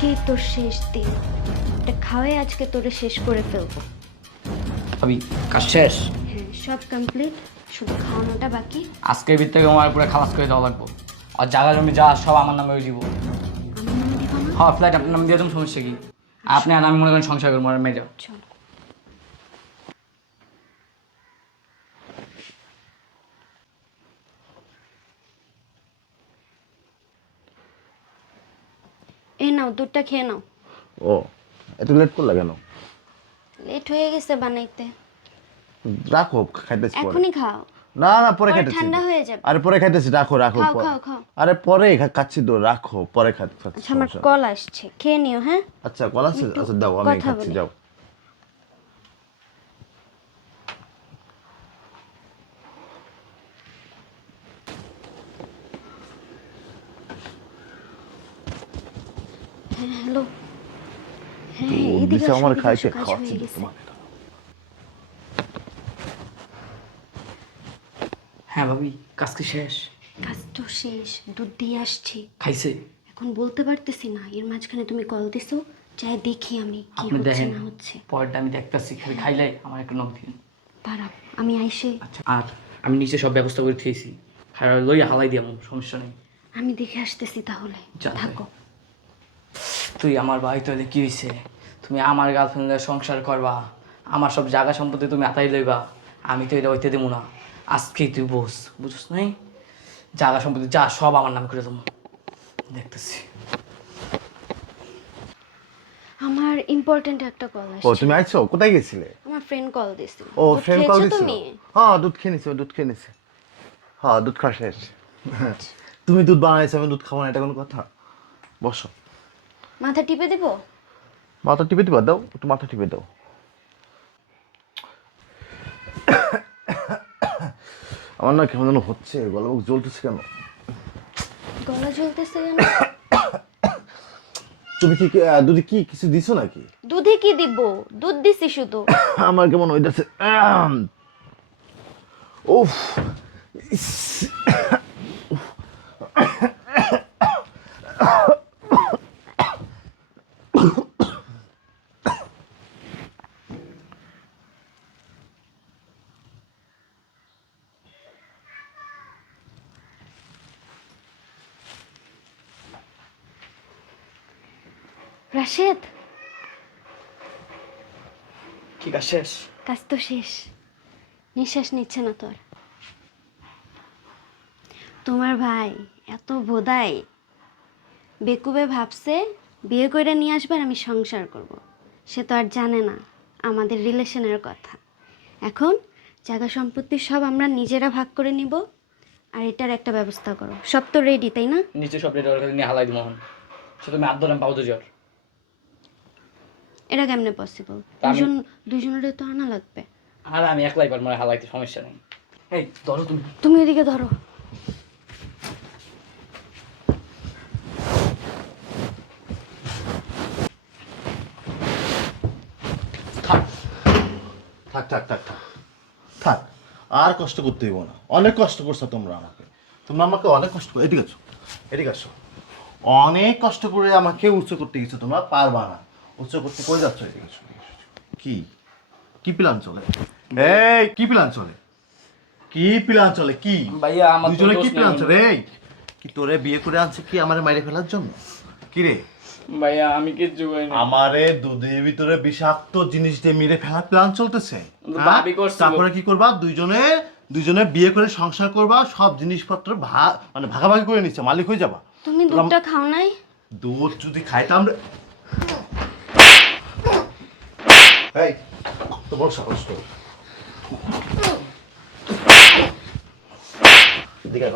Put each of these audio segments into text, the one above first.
আজকেই তোর শেষ দিন, এটা খাওয়াই আজকে তোরে শেষ করে ফেলবো। ভাবি কাজ শেষ? হ্যাঁ, সব কমপ্লিট, শুধু খাওয়ানোটা বাকি। আজকের ভিতরে আমার পুরো খালাস করে দেওয়া লাগবো। আর জায়গা জমি যা সব আমার নামে দিব। আমার নামে দিবা না? হ্যাঁ, ফ্ল্যাট আপনার নামে দিয়ে দেবো, সমস্যা কি? আপনি আর আমি মনে করেন সংসার করবো, আর মেয়ে চল। এই নাও, দুধটা খেয়ে নাও। ও এত লেট করলা কেন? লেট হয়ে গেছে বানাইতে। রাখো, খাইতেছি পরে। এখনই খাও, না না, পরে পরে খাইতেছি। ঠান্ডা হয়ে যাবে। আরে পরে খাইতেছি, রাখো রাখো। খাও খাও খাও। আরে পরে খাচ্ছি তো, রাখো পরে খাচ্ছি। আচ্ছা, আমার কল আসছে, খেয়ে নিও। হ্যাঁ, আচ্ছা, কল আছে? আচ্ছা দাও, আমি কথা খাচ্ছি, বলি। যাও। হ্যাঁ, হ্যালো। হ্যাঁ, ও এদিকে দিছে আসো, আমার এদিকে খাইতে, আসো, কাজ খাওয়াচ্ছি হয়ে তো গেছে। তোমাকে। হ্যাঁ ভাবি, কাজ কি শেষ? কাজ তো শেষ, দুধ দিয়ে আসছি। খাইছে? এখন বলতে পারতেছি না, এর মাঝখানে তুমি কল দিছো, চাই দেখি আমি কি আপনি হচ্ছে দেখেন, না হচ্ছে। পরেরটা আমি দেখতেছি, খালি খাইলাই আমার একটু নখ দিন। পারা, আমি আইসে আচ্ছা, আর আমি নিচে সব ব্যবস্থা করে খেয়েছি, খাই লই হালাই দিয়াম, সমস্যা নেই। আমি দেখে আসতেছি তাহলে, যা, থাকো। তুই আমার ভাই, তাহলে কি হয়েছে? তুমি আমার গার্লফ্রেন্ডের সংসার করবা, আমার সব জায়গা সম্পত্তি তুমি আতাই লইবা, আমি তো এটা হইতে দেবো না। আজকেই তুই বুঝছ নাই, জায়গা সম্পত্তি যা সব আমার নাম করে দেবো, দেখতেছি। আমার ইম্পর্টেন্ট একটা কল ও আসছে। তুমি আইছো? কোথায় গেছিলে? আমার ফ্রেন্ড কল দিছিল। ও দুধ ফ্রেন্ড কল খেয়েছো দিছিল? তুমি? হ্যাঁ, দুধ খেয়ে নিছি, দুধ খেয়ে নিছি। হ্যাঁ, দুধ খাওয়া শেষ। তুমি দুধ বানাইছো, আমি দুধ খাবো না, এটা কোনো কথা? বসো। মাথা টিপে দেব? মাথা টিপে দিবা, দাও একটু, মাথা টিপে দাও। আমার না কেমন যেন হচ্ছে, গলা মুখ জ্বলতেছে কেন? গলা জ্বলতেছে কেন? তুমি কি দুধে কি কিছু দিছো নাকি? দুধে কি দিব? দুধ দিছি শুধু। আমার কেমন হইতেছে। উফ, ইস। রাশেদ, কি কাজ শেষ? কাজ তো শেষ। নিঃশ্বাস নিচ্ছে না তোর। তোমার ভাই এত বোধাই, বেকুবে ভাবছে বিয়ে করে নিয়ে আসবে আর আমি সংসার করব। সে তো আর জানে না আমাদের রিলেশনের কথা। এখন জায়গা সম্পত্তি সব আমরা নিজেরা ভাগ করে নিব, আর এটার একটা ব্যবস্থা করো। সব তো রেডি, তাই না? নিচে সব রেডি করে নিয়ে হালাই দিব, সে তুমি আদর আমি পাবো তো জ্বর। এটা কেমনে পসিবল? দুজনের তো আনা লাগবে। আর আমি একলাই পারবো না হালাইতে, সমস্যা নেই। এই ধরো তুমি। তুমি এদিকে ধরো। থাক থাক থাক থাক থাক থাক, আর কষ্ট করতে হইব না। অনেক কষ্ট করছো তোমরা আমাকে, অনেক কষ্ট করে, এদিকে আসো, এদিকে আসো। অনেক কষ্ট করে আমাকে উচ্চ করতে গেছো, তোমরা পারবা না। উচ্চ করতে কই যাচ্ছ? এদিকে আসো, এদিকে আসো। কি কি প্ল্যান চলে? এই কি প্ল্যান চলে? কি প্ল্যান চলে? কি ভাইয়া, আমার তো দুজনে দোষ কি প্ল্যান নেই। চলে? এই কি তোরে বিয়ে করে আনছে কি আমারে মাইরে ফেলার জন্য? কি রে? ভাইয়া আমি কিচ্ছু করিনি। আমারে দুধের ভিতরে বিষাক্ত জিনিস দিয়ে মেরে ফেলার প্ল্যান চলতেছে। ভাবি করছিল। তারপরে কি করবা? দুইজনে বিয়ে করে সংসার করবা, সব জিনিসপত্র মানে ভাগাভাগি করে নিচ্ছে, মালিক হয়ে যাবা। তুমি দুধটা খাও নাই? দুধ যদি খাইতাম এই তো বড় সাহস তো। এদিকে আয়,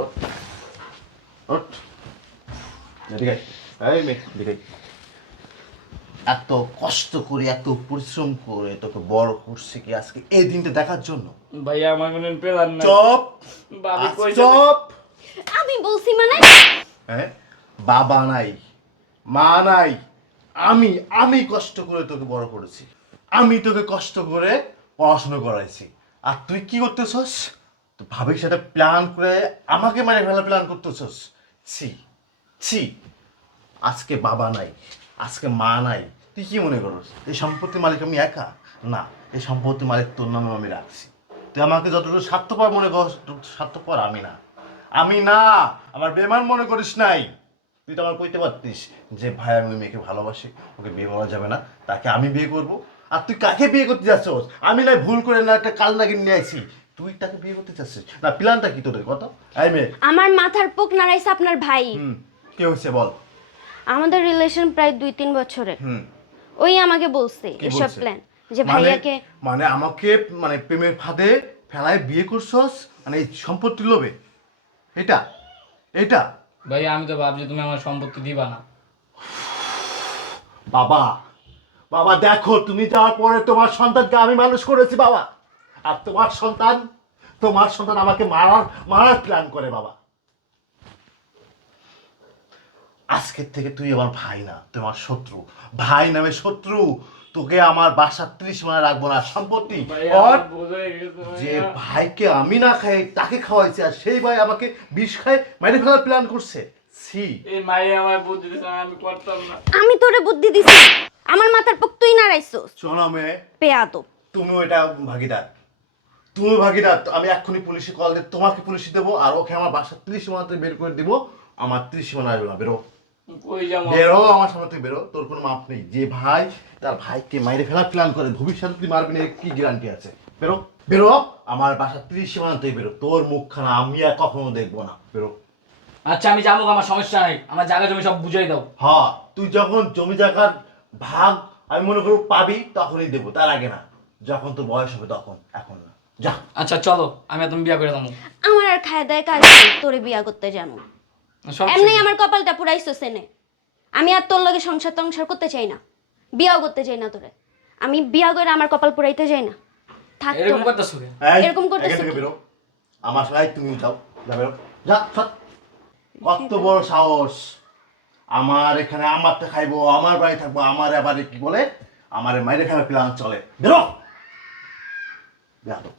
ওঠ। এদিকে আয়। এই মেয়ে, এদিকে আয়। এত কষ্ট করে, এত পরিশ্রম করে তোকে বড় করছে কি আজকে এই দিনটা দেখার জন্য? ভাইয়া আমার কোনো প্ল্যান নাই। চুপ, ভাবি কইছে। চুপ। আমি বলছি মানে? হ্যাঁ, বাবা নাই, মা নাই, আমি কষ্ট করে তোকে বড় করেছি, আমি তোকে কষ্ট করে পড়াশোনা করাইছি, আর তুই কি করতেছস? তো ভাবির সাথে প্ল্যান করে আমাকে মেরে ফেলার প্ল্যান করতেছস। ছি ছি, আজকে বাবা নাই, আজকে মা নাই, তুই কি মনে করস এই সম্পত্তির মালিক আমি একা? না, এই সম্পত্তির মালিক তোর নামে আমি রাখছি। তুই আমাকে যতটুকু স্বার্থপর মনে করস ততটুকু স্বার্থপর আমি না। আমি না, আমার বেমান মনে করিস নাই। তুই তো আমার কইতে পারতিস যে ভাই আমি ওই মেয়েকে ভালোবাসি, ওকে বিয়ে করা যাবে না, তাকে আমি বিয়ে করব। আর তুই কাকে বিয়ে করতে যাচ্ছস? আমি নাই ভুল করে না একটা কাল নাগিন নিয়ে আইছি, তুই তাকে বিয়ে করতে চাচ্ছিস না? প্ল্যানটা কি তোদের কত? এই মেয়ে। আমার মাথার পোক নাড়াইছে আপনার ভাই। কি হয়েছে বল। আমাদের রিলেশন প্রায় 2-3 বছরের। ওই আমাকে বলছে কি এসব বলছে? প্ল্যান, যে ভাইয়াকে মানে আমাকে মানে প্রেমের ফাঁদে ফেলায় বিয়ে করছস, মানে এই সম্পত্তি লোভে? এটা এটা ভাই আমি তো ভাবছি তুমি আমার সম্পত্তি দিবা না। বাবা, বাবা দেখো, তুমি যাওয়ার পরে তোমার সন্তানকে আমি মানুষ করেছি বাবা, আর তোমার সন্তান আমাকে মারার প্ল্যান করে বাবা। আজকের থেকে তুই আমার ভাই না, তুই আমার শত্রু। ভাই নামে শত্রু। তোকে আমার বাসার 30 মানে রাখবো না সম্পত্তি। যে ভাইকে আমি না খাই তাকে খাওয়াইছে, আর সেই ভাই আমাকে বিষ খায় মাইরে ফেলার প্ল্যান করছে। ছি। এই মাইয়া আমায় বুদ্ধি দিছে, আমি করতাম না। আমি তোরে বুদ্ধি দিছি, আমার মাথার পোক তুই নাড়াইছস। শোনো মেয়ে, পেয়াদব। তুমি ওইটা ভাগিদার, তুমি ভাগিদার। আমি এক্ষুনি পুলিশে কল দিয়ে তোমাকে পুলিশে দেবো, আর ওকে আমার বাসার 30 সীমানাতে বের করে দিব। আমার 30 সীমানা আসবে না, বেরো কই যাবো? বেরো আমার সামনে থেকে, বেরো। তোর কোনো মাপ নেই। যে ভাই তার ভাইকে মাইরে ফেলার প্ল্যান করে, ভবিষ্যতে তুই মারবি না কি গ্যারান্টি আছে? বেরো বেরো, আমার বাসার 30 সীমানা থেকে বেরো। তোর মুখখানা আমি আর কখনো দেখবো না, বেরো। আচ্ছা আমি যাবো, আমার সমস্যা নাই, আমার জায়গা জমি সব বুঝাই দাও। হ্যাঁ, তুই যখন জমি জায়গার ভাগ আমি মনে করবো পাবি তখনই দেবো, তার আগে না। যখন তোর বয়স হবে তখন, এখন না। যা। আচ্ছা চলো, আমি আর তুমি বিয়া করে দাও। আমার আর খায় দায় কাজ নেই তোরে বিয়া করতে জানো। এমনি আমার কপালটা পুরাইছো সেনে। আমি আর তোর লগে সংসার করতে চাই না, বিয়াও করতে চাই না তোরে। আমি বিয়া করে আমার কপাল পুরাইতে চাই না। থাক এরকম তোরা। করতেছো কেন? এরকম করতেছো এখান থেকে কি? বেরো, আমার সঙ্গে তুমি যাও, যা বেরো, যা সৎ। কত বড় সাহস! আমার এখানে আমারটা খাইবো, আমার বাড়ি থাকবো, আমার আবার কি বলে আমার মাইরে খাবার প্ল্যান চলে। বেরো, বেরো।